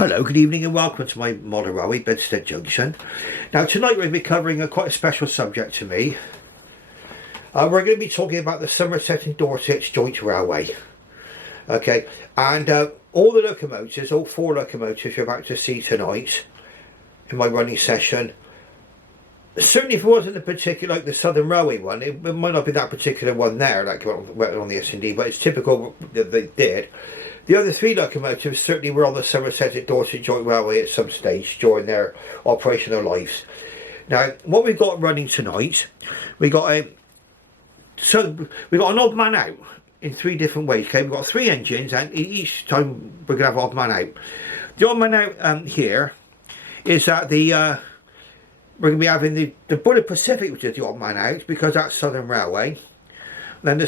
Hello, good evening and welcome to my model railway, Bedstead Junction. Now tonight we're going to be covering a quite a special subject to me. We're going to be talking about the Somerset and Dorset joint railway. Okay, and all the locomotives, all four locomotives you're about to see tonight in my running session. Certainly if it wasn't a particular, like the Southern Railway one, it might not be that particular one there, like on the S&D, but it's typical that they did. The other three locomotives certainly were on the Somerset and Dorset joint railway at some stage during their operational lives. Now, what we've got running tonight, we've got an odd man out in three different ways. Okay, we've got three engines, and each time we're going to have odd man out. The odd man out here is that we're going to be having the Bullet Pacific, which is the odd man out, because that's Southern Railway. Then the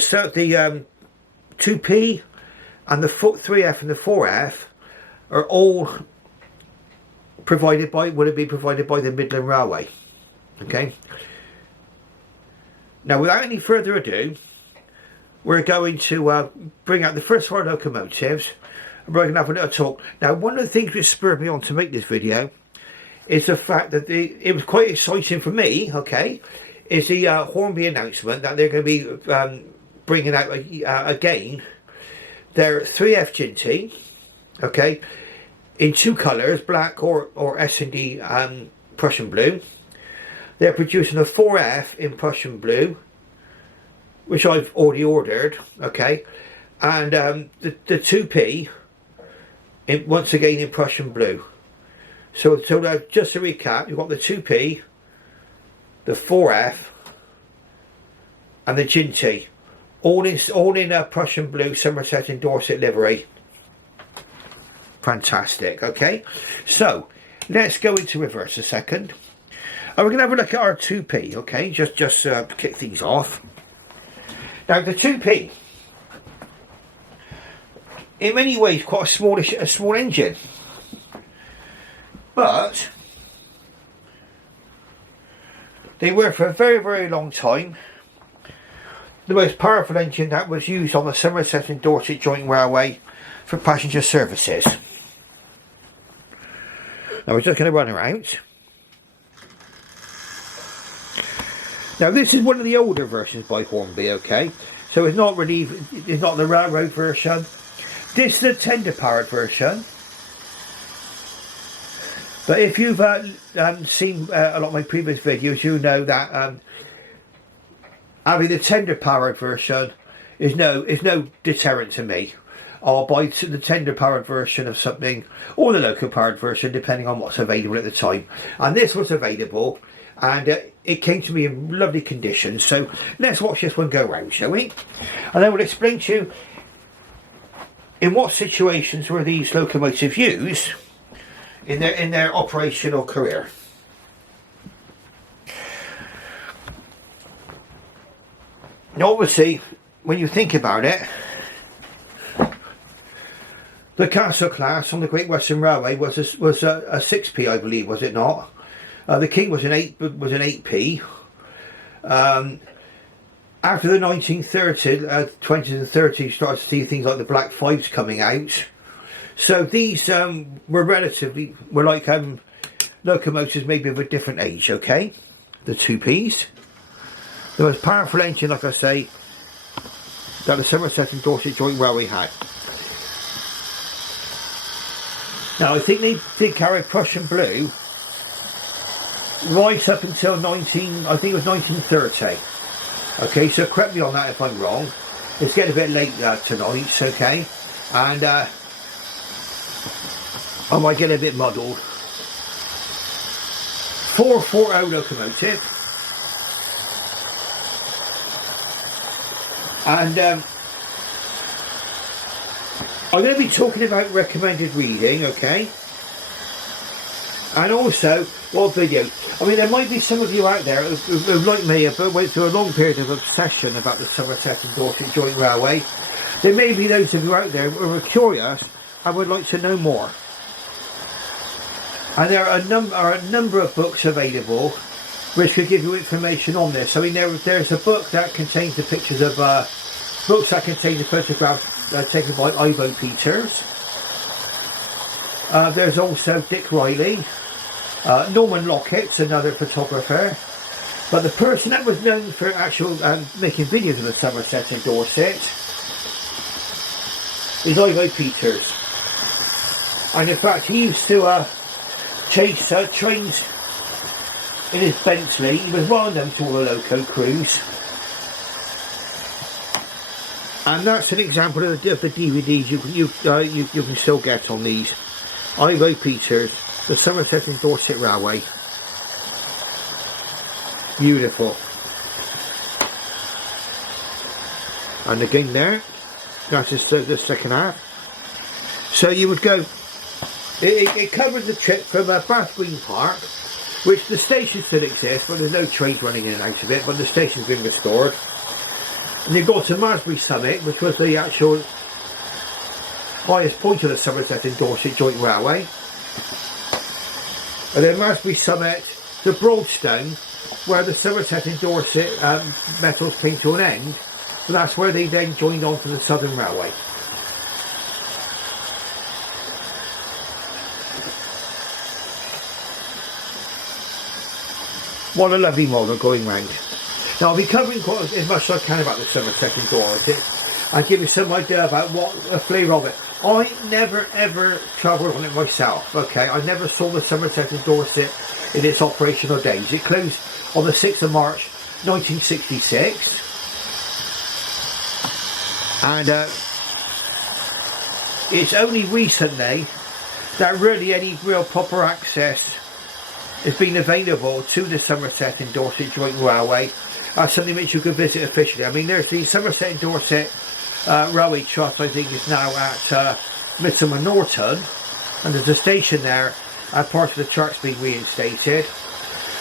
2P and the 3F and the 4F are all provided by, would it be provided by the Midland Railway. Okay. Now, without any further ado, we're going to bring out the first four locomotives, and we're going to have a little talk. Now, one of the things which spurred me on to make this video is the fact that it was quite exciting for me, okay, is the Hornby announcement that they're going to be bringing out again their 3F Ginty, okay, in two colours, black or S&D Prussian blue. They're producing a 4F in Prussian blue, which I've already ordered, okay, and the 2P once again in Prussian blue. So just to recap, you've got the 2P, the 4F, and the Ginty, all in a Prussian blue Somerset and Dorset livery. Fantastic. Okay, so let's go into reverse a second, and we're going to have a look at our 2P. Okay, just to kick things off. Now the 2P, in many ways, quite a small engine. But they were for a very, very long time the most powerful engine that was used on the Somerset and Dorset joint railway for passenger services. Now we're just going to run her out. Now this is one of the older versions by Hornby, okay? So it's not the railroad version. This is the tender powered version. But if you've seen a lot of my previous videos, you know that having the tender powered version is no deterrent to me. I'll buy the tender powered version of something, or the loco powered version, depending on what's available at the time. And this was available, and it came to me in lovely condition. So let's watch this one go round, shall we? And I will explain to you in what situations were these locomotives used in their operational career. Now obviously, when you think about it, the Castle class on the Great Western Railway was a 6P, I believe, was it not? The King was an 8P. After the 1930s, 20s and 30s, you started to see things like the Black Fives coming out. So these were like locomotives maybe of a different age, okay? The 2Ps. The most powerful engine, like I say, that the Somerset and Dorset joint railway had. Now I think they did carry Prussian blue right up until I think it was 1930. Okay, so correct me on that if I'm wrong. It's getting a bit late tonight, okay? And I might get a bit muddled. 440 locomotive. And I'm going to be talking about recommended reading, okay? And also, what video? I mean, there might be some of you out there who like me, went through a long period of obsession about the Somerset and Dorset joint railway. There may be those of you out there who are curious and would like to know more. And there are a number of books available which could give you information on this. I mean, there's a book that contains the pictures of books that contain the photographs taken by Ivo Peters. There's also Dick Riley, Norman Lockett's another photographer, but the person that was known for actual making videos of the Somerset and Dorset is Ivo Peters. And in fact he used to chase trains in his Bentley. He was well known to all the loco crews. And that's an example of the DVDs you can still get on these. Ivo Peters, the Somerset and Dorset Railway. Beautiful. And again there, that's the second half. So you would go, it covers the trip from Bath Green Park, which the station still exists, but there's no trains running in and out of it, but the station's been restored. And you got to Marsbury Summit, which was the actual highest point of the Somerset and Dorset Joint Railway. And then Marsbury Summit to Broadstone, where the Somerset and Dorset metals came to an end. So that's where they then joined on to the Southern Railway. What a lovely model going round. Now I'll be covering quite as much as I can about the Somerset and Dorset and give you some idea about what the flavour of it. I never ever travelled on it myself, okay? I never saw the Somerset and Dorset in its operational days. It closed on the 6th of March 1966. And it's only recently that really any real proper access has been available to the Somerset and Dorset Joint Railway. Something which you could visit officially. I mean, there's the Somerset and Dorset Railway Trust, I think, is now at Midsummer Norton, and there's a station there, part of the track's being reinstated.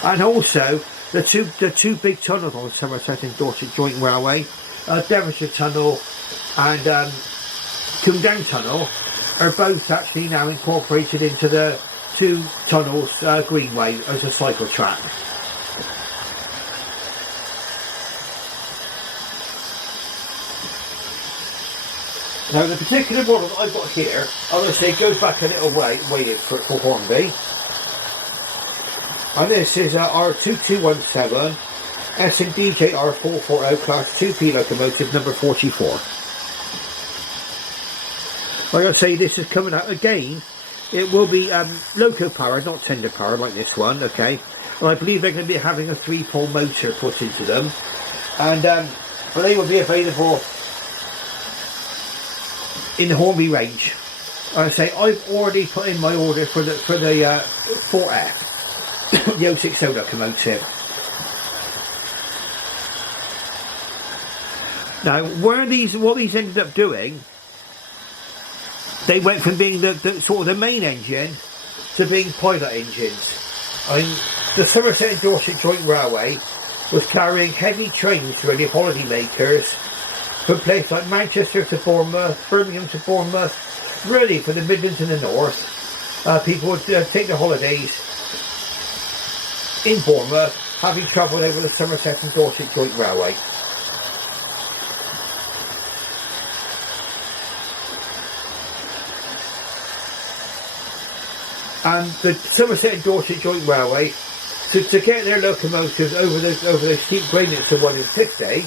And also the two big tunnels on the Somerset and Dorset Joint Railway, Devonshire Tunnel and Coombe Down Tunnel, are both actually now incorporated into the two tunnels greenway as a cycle track. Now the particular model that I've got here, I'm going to say goes back a little way for Hornby. And this is R2217 S&DJ R440 Class 2P locomotive number 44. Like I say, this is coming out again. It will be loco powered, not tender powered like this one, okay? And I believe they're going to be having a 3-pole motor put into them. And but they will be available in the Hornby range. I say I've already put in my order for the 4F, the 060 locomotive. Now, what these ended up doing, they went from being the sort of the main engine to being pilot engines. I mean, the Somerset and Dorset Joint Railway was carrying heavy trains to any holiday makers from places like Manchester to Bournemouth, Birmingham to Bournemouth, really for the Midlands and the North. People would take their holidays in Bournemouth, having travelled over the Somerset and Dorset Joint Railway. And the Somerset and Dorset Joint Railway, to get their locomotives over the steep gradients of 1 in 50,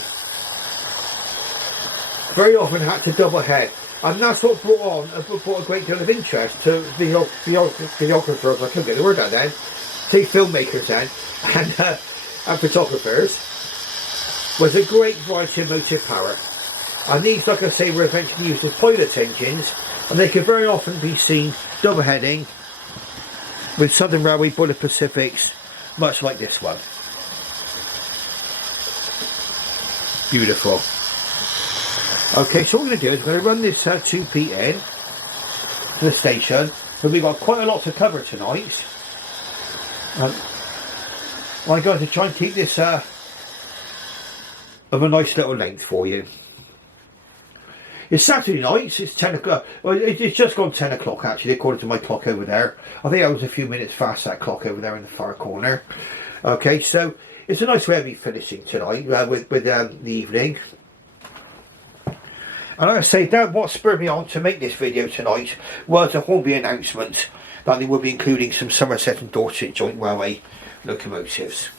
very often had to double head, and that's what brought a great deal of interest to videographers, I couldn't get the word out then, say filmmakers then, and photographers, was a great variety of motive power. And these, like I say, were eventually used as pilot engines, and they could very often be seen double heading with Southern Railway Bullet Pacifics, much like this one. Beautiful. Okay, so what we're going to do is we're going to run this 2P in to the station, but we've got quite a lot to cover tonight. I'm going to try and keep this of a nice little length for you. It's Saturday night, it's 10 o'clock, well, it's just gone 10 o'clock actually, according to my clock over there. I think I was a few minutes fast, that clock over there in the far corner. Okay, so it's a nice way of me finishing tonight with the evening. And like I say, that what spurred me on to make this video tonight was a Hornby announcement that they will be including some Somerset and Dorset joint railway locomotives.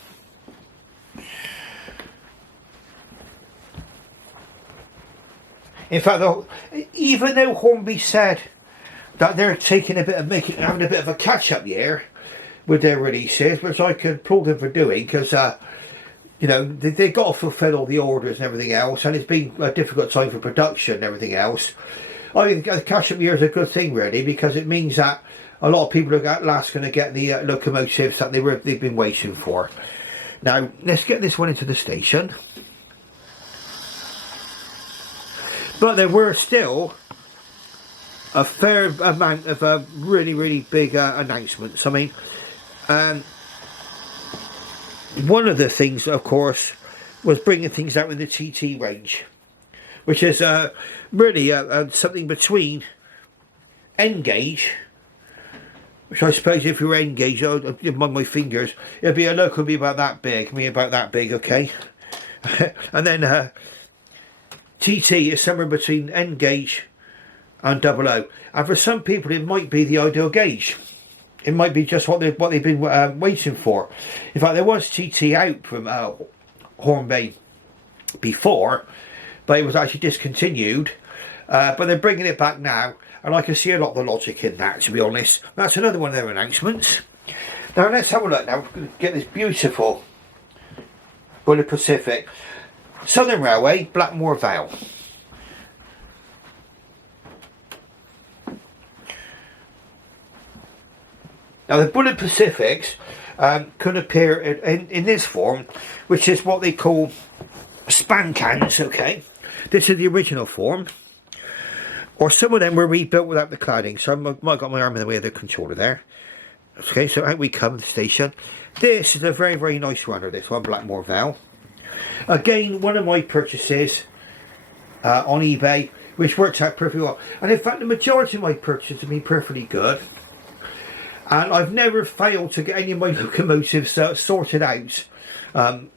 In fact, even though Hornby said that they're taking a bit of having a bit of a catch-up year with their releases, which I can applaud them for doing, because you know, they've got to fulfil all the orders and everything else, and it's been a difficult time for production and everything else. I think the catch-up year is a good thing, really, because it means that a lot of people are at last going to get the locomotives that they've been waiting for. Now, let's get this one into the station. But there were still a fair amount of really big announcements. I mean, one of the things, of course, was bringing things out in the TT range, which is really something between N gauge, which I suppose if you were N gauge, among my fingers, it'd be a loco would be about that big, okay? And then TT is somewhere between N gauge and 00, and for some people it might be the ideal gauge. It might be just what they've been waiting for. In fact, there was TT out from Hornby before, but it was actually discontinued. But they're bringing it back now, and I can see a lot of the logic in that, to be honest. That's another one of their announcements. Now let's have a look. Now we're going to get this beautiful Bullet Pacific Southern Railway Blackmore Vale. Now the Bullet Pacifics could appear in this form, which is what they call span cans, okay? This is the original form. Or some of them were rebuilt without the cladding, so I might got my arm in the way of the controller there. Okay, so out we come to the station. This is a very nice runner, this one, Blackmore Vale. Again, one of my purchases on eBay, which worked out perfectly well. And in fact, the majority of my purchases have been perfectly good. And I've never failed to get any of my locomotives sorted out from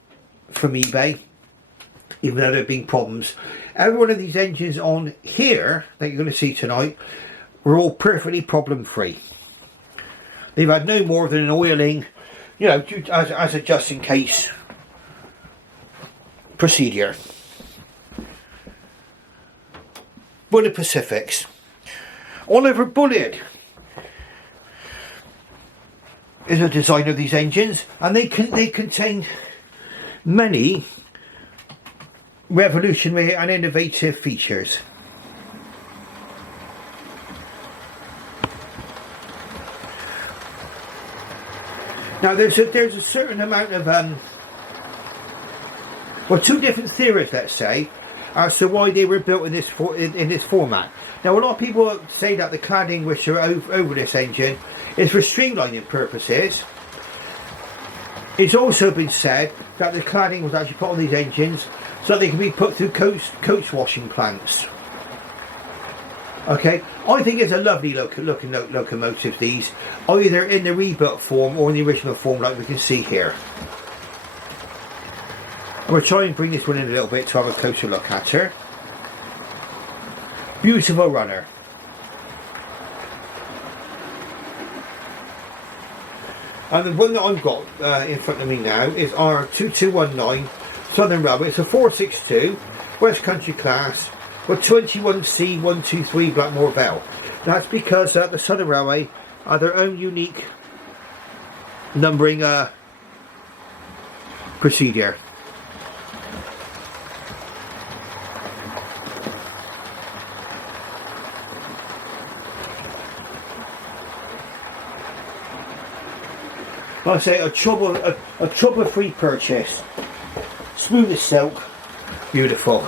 eBay, even though there have been problems. Every one of these engines on here that you're going to see tonight were all perfectly problem free. They've had no more than an oiling, you know, as a just in case procedure. Bullet Pacifics. Oliver Bullet is a designer of these engines, and they contain many revolutionary and innovative features. Now there's a certain amount of well, two different theories, let's say, as to why they were built in this format. Now a lot of people say that the cladding which are over this engine is for streamlining purposes. It's also been said that the cladding was actually put on these engines so they can be put through coach washing plants. Okay, I think it's a lovely looking locomotive, these, either in the rebuilt form or in the original form like we can see here. I'm going to try and bring this one in a little bit to have a closer look at her. Beautiful runner. And the one that I've got in front of me now is our 2219 Southern Railway. It's a 462 West Country class with 21C123 Blackmore Vale. That's because the Southern Railway are their own unique numbering procedure. Like I say, a trouble-free purchase. Smooth as silk. Beautiful.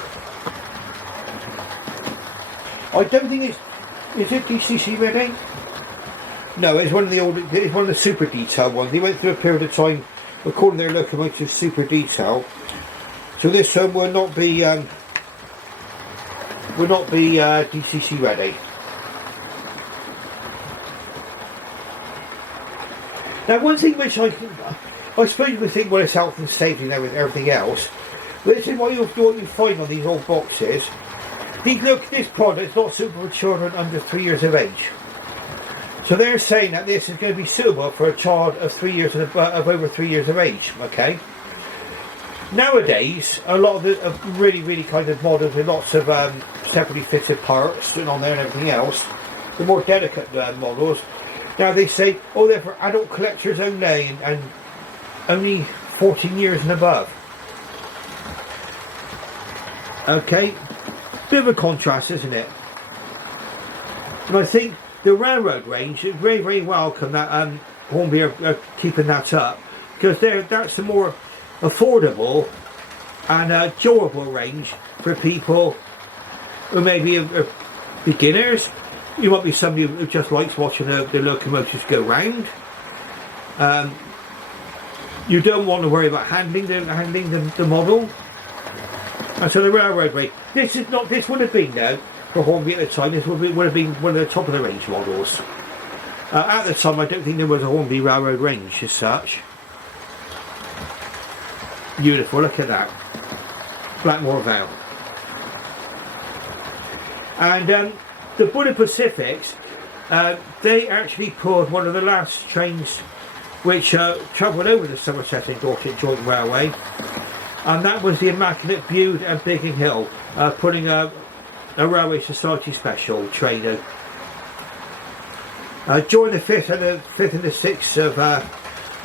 I don't think is it DCC ready? No, it's one of the old. It's one of the super detail ones. They went through a period of time recording their locomotive super detail. So this one will not be DCC ready. Now, one thing which I suppose you would think, well, it's health and safety and everything else, but this is what you find on these old boxes. this product is not suitable for children under 3 years of age. So they're saying that this is going to be suitable for a child of 3 years of over 3 years of age. Okay. Nowadays, a lot of the really kind of models with lots of separately fitted parts and on there and everything else, the more delicate models. Now they say, oh, they're for adult collectors only and only 14 years and above. Okay, bit of a contrast, isn't it? And I think the railroad range is very welcome that Hornby are keeping that up, because that's the more affordable and durable range for people who maybe are beginners. You might be somebody who just likes watching the locomotives go round. You don't want to worry about handling the model. And so the railroad range. This would have been now for Hornby at the time. This would have been one of the top of the range models. At the time, I don't think there was a Hornby railroad range as such. Beautiful. Look at that. Blackmore Vale. And the Bullet Pacifics, they actually pulled one of the last trains which travelled over the Somerset and Dorset Joint Railway, and that was the Immaculate Bude and Biggin Hill, putting a Railway Society special train. During the 5th and the 6th of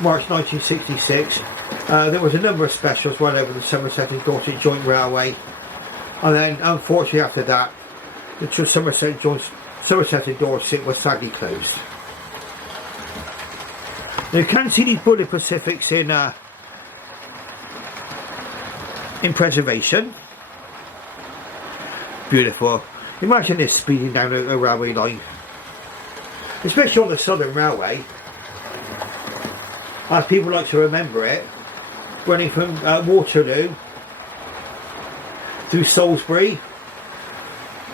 March 1966, there was a number of specials run over the Somerset and Dorset Joint Railway, and then unfortunately after that, the Somerset and Dorset was sadly closed. Now you can see these Bullet Pacifics in preservation. Beautiful. Imagine this speeding down a railway line, especially on the Southern Railway, as people like to remember it, running from Waterloo through Salisbury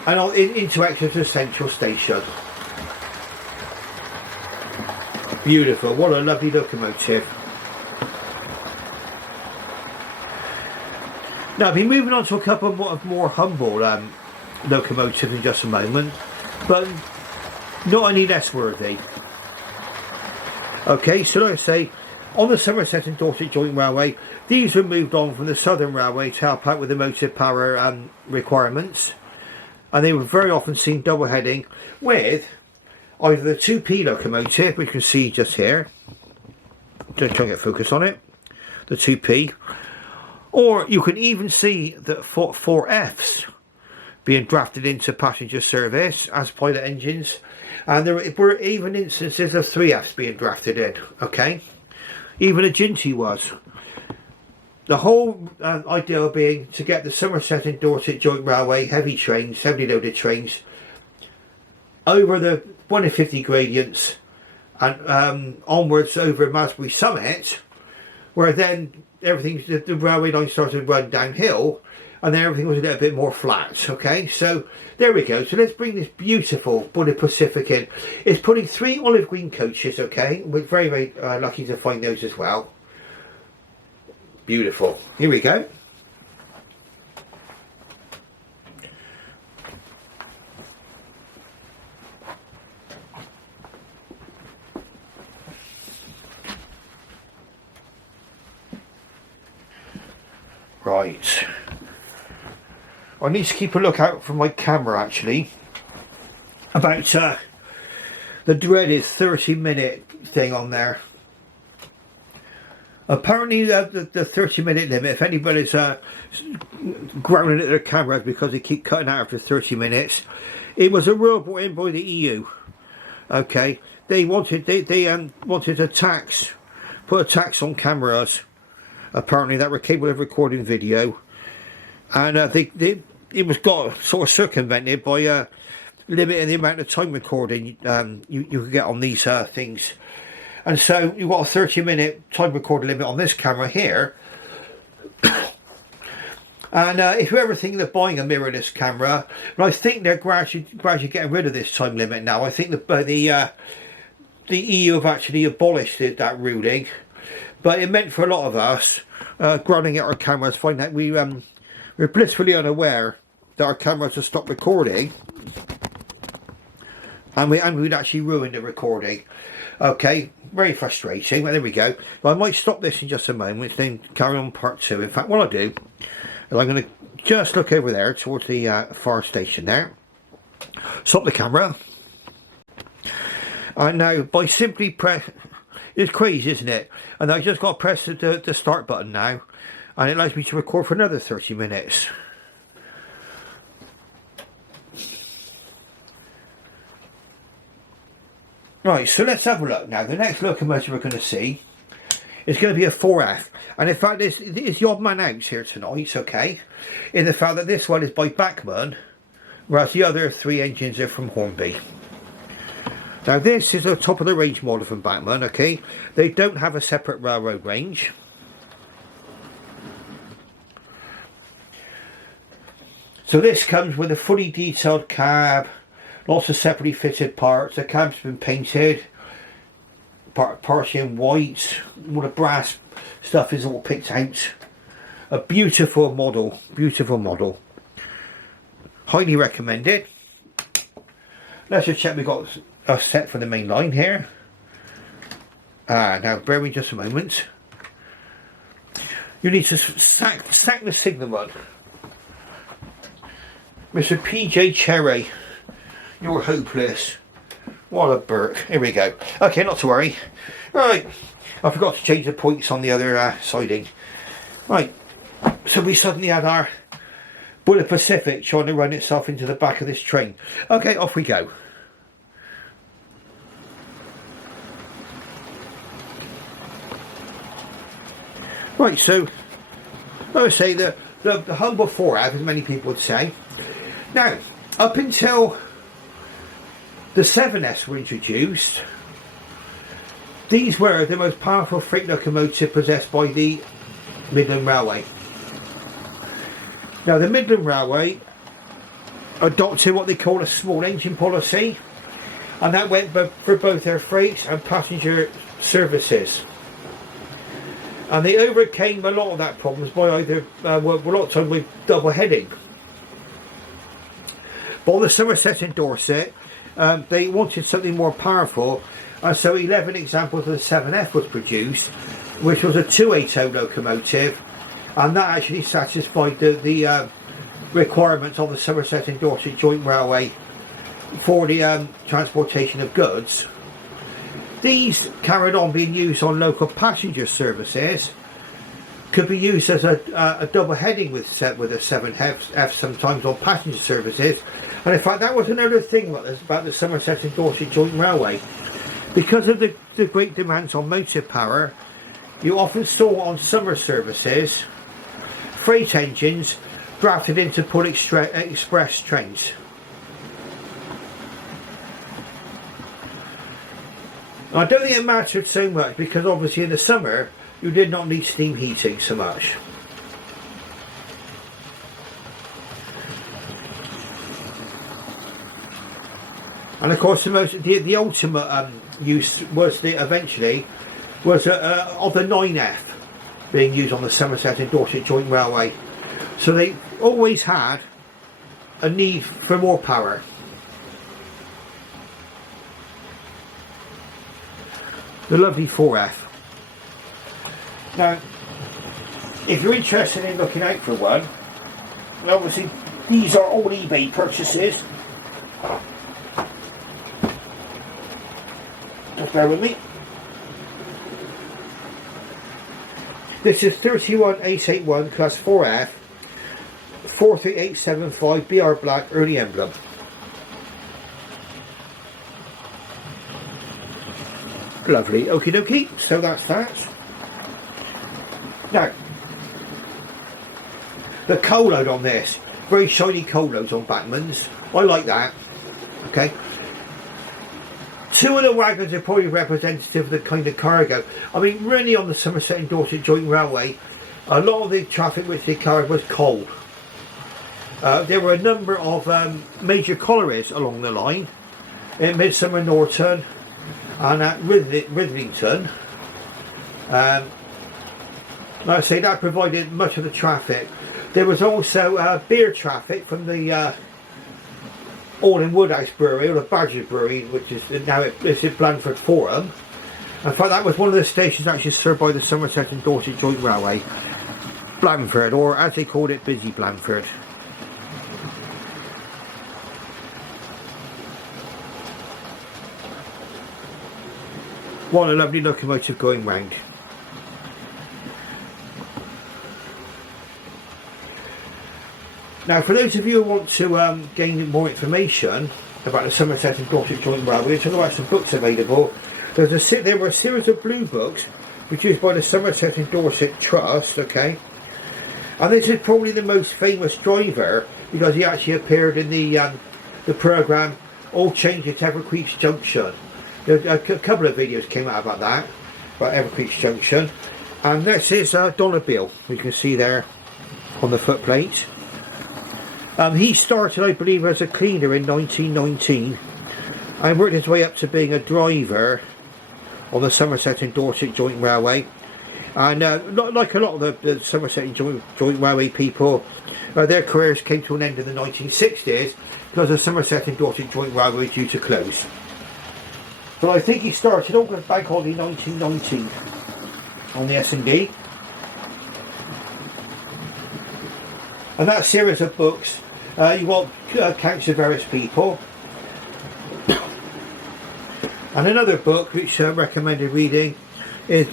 and into Exeter Central Station. Beautiful. What a lovely locomotive. Now I'll be moving on to a couple of more humble locomotives in just a moment, but not any less worthy. Okay, so like I say, on the Somerset and Dorset Joint Railway, these were moved on from the Southern Railway to help out with the motive power requirements, and they were very often seen double heading with either the 2P locomotive, we can see just here, just try to get focus on it, the 2P, or you can even see the 4Fs being drafted into passenger service as pilot engines, and there were even instances of 3Fs being drafted in. Okay, even a Ginty was. The whole idea being to get the Somerset and Dorset Joint Railway heavy trains, heavily loaded trains, over the 1 in 50 gradients and onwards over Masbury Summit, where then everything, the railway line started to run downhill, and then everything was a little bit more flat. Okay, so there we go. So let's bring this beautiful Bullet Pacific in. It's putting 3 olive green coaches. Okay, we're very lucky to find those as well. Beautiful. Here we go. Right. I need to keep a lookout for my camera actually about the dreaded 30-minute thing on there. Apparently the 30-minute limit, if anybody's growling at their cameras because they keep cutting out after 30 minutes, it was a rule brought in by the EU. Okay, they wanted a tax, put a tax on cameras apparently that were capable of recording video, and it was got sort of circumvented by limiting the amount of time recording you could get on these things. And so you've got a 30-minute time recording limit on this camera here. And if you're ever thinking of buying a mirrorless camera, and I think they're gradually getting rid of this time limit now. I think the EU have actually abolished that ruling, but it meant for a lot of us grinding at our cameras, find that we're blissfully unaware that our cameras will stop recording, and we'd actually ruin the recording. Okay, very frustrating, but there we go. But I might stop this in just a moment, then carry on part 2. In fact, what I'll do is I'm going to just look over there towards the fire station there. Stop the camera. And now, by simply press... It's crazy, isn't it? And I just got to press the start button now, and it allows me to record for another 30 minutes. Right, so let's have a look now. The next locomotive we're going to see is going to be a 4F. And in fact, it's the odd man out here tonight, okay? In the fact that this one is by Bachmann, whereas the other 3 engines are from Hornby. Now this is a top of the range model from Bachmann, okay? They don't have a separate railroad range. So this comes with a fully detailed cab, lots of separately fitted parts. The cab's been painted, partially in white. All the brass stuff is all picked out. A beautiful model, beautiful model. Highly recommended. Let's just check we've got a set for the main line here. Now bear with me just a moment. You need to sack the signalman. Mr. PJ Cherry, you're hopeless. What a Burke. Here we go. Okay, not to worry. Right, I forgot to change the points on the other siding. Right, so we suddenly had our Bullet Pacific trying to run itself into the back of this train. Okay, off we go. Right, so I would say the humble 4F, as many people would say. Now, up until the 7S were introduced, these were the most powerful freight locomotive possessed by the Midland Railway. Now, the Midland Railway adopted what they call a small engine policy, and that went for both their freight and passenger services. And they overcame a lot of that problems by either, a lot of time with double heading. But on the Somerset and Dorset, they wanted something more powerful, and so 11 examples of the 7F was produced, which was a 280 locomotive, and that actually satisfied the requirements of the Somerset and Dorset Joint Railway for the transportation of goods. These carried on being used on local passenger services, could be used as a double heading with a 7F sometimes on passenger services. And in fact, that was another thing about the Somerset and Dorset Joint Railway. Because of the great demands on motive power, you often saw on summer services freight engines drafted into pull express trains. I don't think it mattered so much because obviously in the summer you did not need steam heating so much. And of course the ultimate use was eventually of the 9F being used on the Somerset and Dorset Joint Railway. So they always had a need for more power. The lovely 4F. Now, if you're interested in looking out for one, and obviously these are all eBay purchases. Just bear with me. This is 31881 class 4F 43875 BR black early emblem. Lovely, okie dokie, so that's that. Now, the coal load on this, very shiny coal loads on Bachmann's. I like that. Okay. 2 of the wagons are probably representative of the kind of cargo. I mean, really on the Somerset and Dorset Joint Railway, a lot of the traffic which they carried was coal. There were a number of major collieries along the line, in Midsummer Norton and at Ridlington, Like I say, that provided much of the traffic. There was also beer traffic from the Alden Woodhouse Brewery, or the Badger Brewery, which is now it's in Blandford Forum. In fact, that was one of the stations actually served by the Somerset and Dorset Joint Railway. Blandford, or as they called it, Busy Blandford. What a lovely locomotive going round. Now, for those of you who want to gain more information about the Somerset and Dorset Joint Railway, we're talking about some books available. There were a series of blue books produced by the Somerset and Dorset Trust, okay? And this is probably the most famous driver because he actually appeared in the programme All Changes at Evercreech Junction. A couple of videos came out about that, about Evercreech Junction. And this is Dollar Bill, you can see there on the footplate. He started, I believe, as a cleaner in 1919 and worked his way up to being a driver on the Somerset and Dorset Joint Railway. And like a lot of the Somerset and Joint Railway people, their careers came to an end in the 1960s because the Somerset and Dorset Joint Railway was due to close. But I think he started August Bank Holiday 1919 on the S&D. And that series of books, you want accounts of various people. And another book which I recommended reading is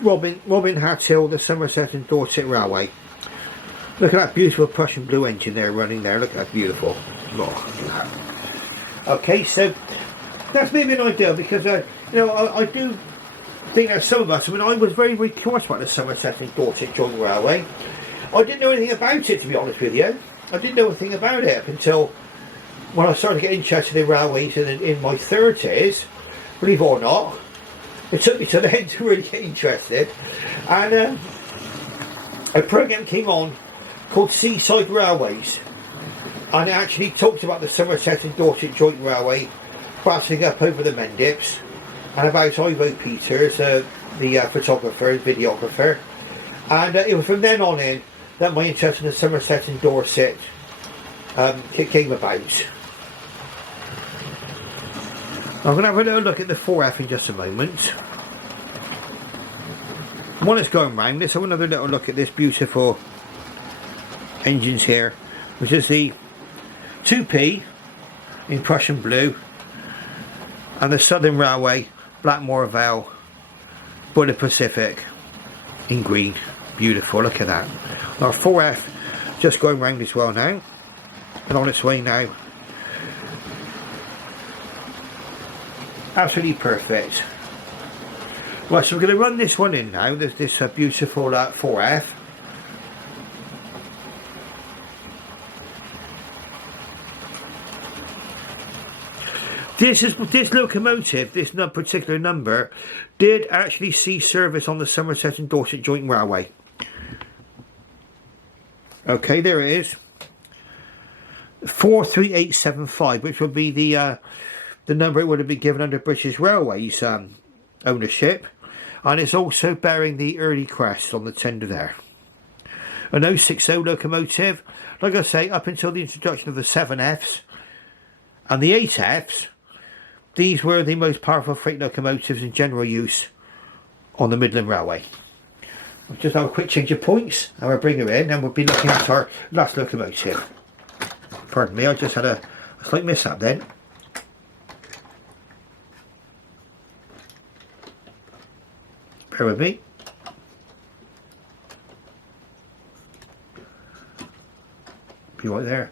Robin Hathill, the Somerset and Dorset Railway. Look at that beautiful Prussian blue engine there running there. Look at that beautiful. Oh. Okay, so that's maybe an idea because I do think that some of us. I mean, I was very curious about the Somerset and Dorset Joint Railway. I didn't know anything about it, to be honest with you. I didn't know anything about it up until when I started to get interested in railways in my 30s. Believe it or not, it took me to then to really get interested. And a programme came on called Seaside Railways, and it actually talked about the Somerset and Dorset Joint Railway passing up over the Mendips, and about Ivo Peters, the photographer and videographer. And it was from then on in that my interest in the Somerset and Dorset came about. I'm going to have a little look at the 4F in just a moment. While it's going round, let's have another little look at this beautiful engines here, which is the 2P in Prussian blue and the Southern Railway Blackmore Vale Bullard Pacific in green. Beautiful, look at that. Our 4F just going round as well now, and on its way now. Absolutely perfect. Right, so we're going to run this one in now. There's this beautiful 4F. This locomotive, this particular number, did actually see service on the Somerset and Dorset Joint Railway. Okay, there it is. 43875, which would be the number it would have been given under British Railways ownership, and it's also bearing the early crest on the tender there. An 060 locomotive, like I say, up until the introduction of the 7Fs and the 8Fs, these were the most powerful freight locomotives in general use on the Midland Railway. I'll just have a quick change of points and we'll bring her in and we'll be looking at our last locomotive. Pardon me, I just had a slight mishap then. Bear with me. Be right there.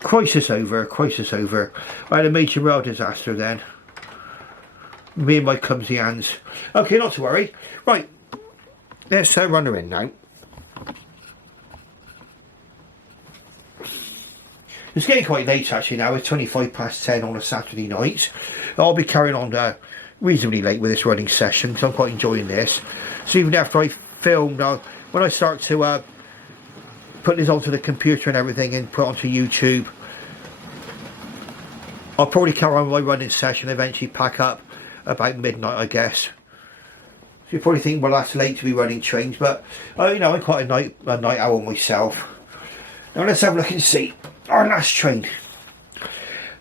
Crisis over, crisis over. I had a major rail disaster then. Me and my clumsy hands. Okay, not to worry. Right, let's run her in now. It's getting quite late actually now. It's 25 past 10 on a Saturday night. I'll be carrying on reasonably late with this running session because I'm quite enjoying this. So even after I filmed, when I start to put this onto the computer and everything and put it onto YouTube, I'll probably carry on my running session, eventually pack up about midnight I guess. You probably think, well, that's late to be running trains, but you know, I'm quite a night owl myself. Now let's have a look and see our last train.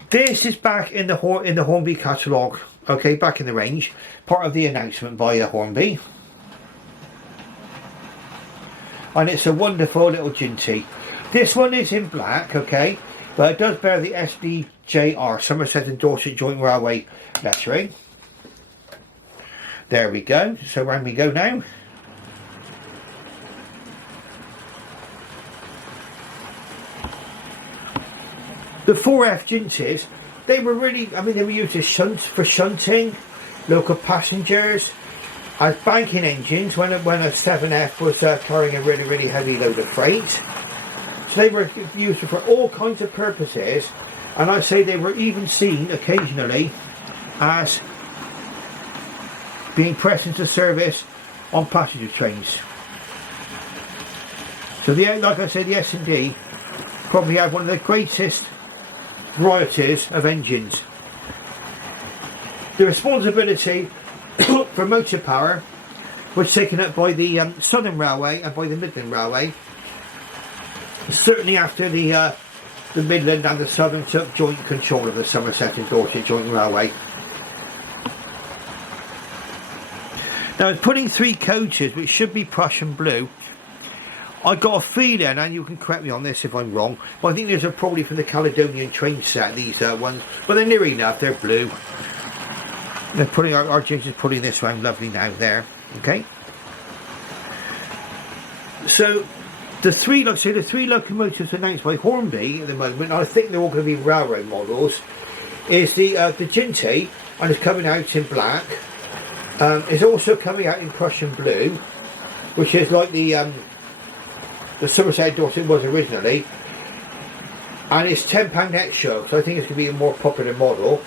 This is back in the Hornby catalogue. Okay, back in the range, part of the announcement by Hornby, and it's a wonderful little ginty. This one is in black, okay, but it does bear the SDJR, Somerset and Dorset Joint Railway lettering. There we go. So round we go now. The 4F ginties, they were really, I mean, they were used as for shunting local passengers, as banking engines when a 7F was carrying a really heavy load of freight. So they were used for all kinds of purposes, and I say they were even seen occasionally as being pressed into service on passenger trains. So like I said, the S&D probably had one of the greatest varieties of engines. The responsibility for motor power was taken up by the Southern Railway and by the Midland Railway. Certainly after the Midland and the Southern took joint control of the Somerset and Dorset Joint Railway. Now, putting 3 coaches, which should be Prussian blue, I got a feeling, and you can correct me on this if I'm wrong, but I think these are probably from the Caledonian train set, these ones, but they're near enough, they're blue. They're putting, our James is putting this round lovely now, there, okay? So, the 3 locomotives announced by Hornby at the moment, and I think they're all going to be railroad models, is the Ginty, and it's coming out in black. It's also coming out in Prussian blue, which is like the Somerset Dorset was originally, and it's £10 extra, so I think it's going to be a more popular model.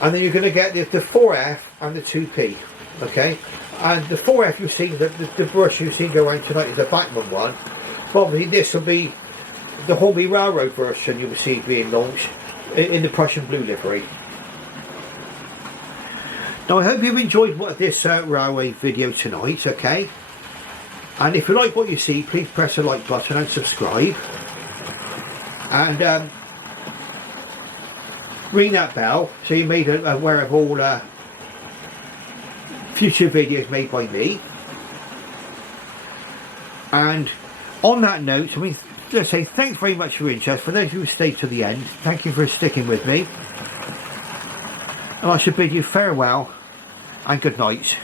And then you're going to get the 4F and the 2P, okay? And the 4F you've seen, the brush you've seen go around tonight is a Bachmann one. Probably this will be the Hornby Railroad version you will see being launched in the Prussian blue livery. Now I hope you've enjoyed this railway video tonight, okay? And if you like what you see, please press the like button and subscribe. And ring that bell so you're made aware of all future videos made by me. And on that note, I mean, let's say thanks very much for your interest. For those who stayed to the end, thank you for sticking with me. And I should bid you farewell and good night.